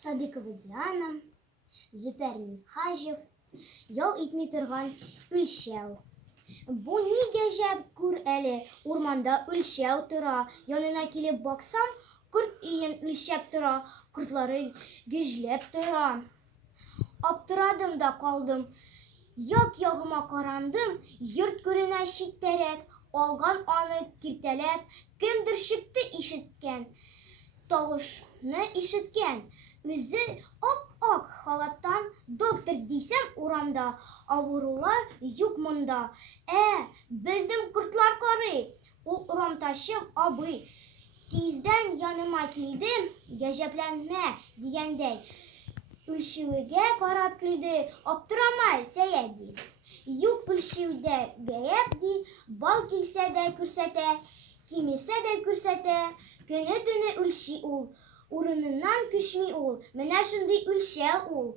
Садыкова Диана, Зөфәр Минхажев, ял итми торган үлчәү. Бу ни гаҗәп, күр әле, урманда үлчәү тора. Янына килеп баксам, корт өен үлчәп тора, кортлары гөжләп тора. Аптырадым да калдым. Як-ягыма карандым, йорт күренә читтәрәк, алган аны киртәләп, кемдер чыкты ишектән. Тавышны ишеткән. Үзе ап-ак халаттан, доктор дисәм урамда, авырулар юк монда. Белдем, кортлар карый. Ул урамтачым абый тиздән яныма килде, гаҗәпләнмә дигәндәй. Үлчәүгә карап көлде, аптырама, Сәяд ди. Юк үлчәүдә гаеп ди, бал килсә дә күрсәтә, кимесә дә күрсәтә, көне-төне үлчи ул, урыныннан күчми ул, менә шундый үлчәү ул.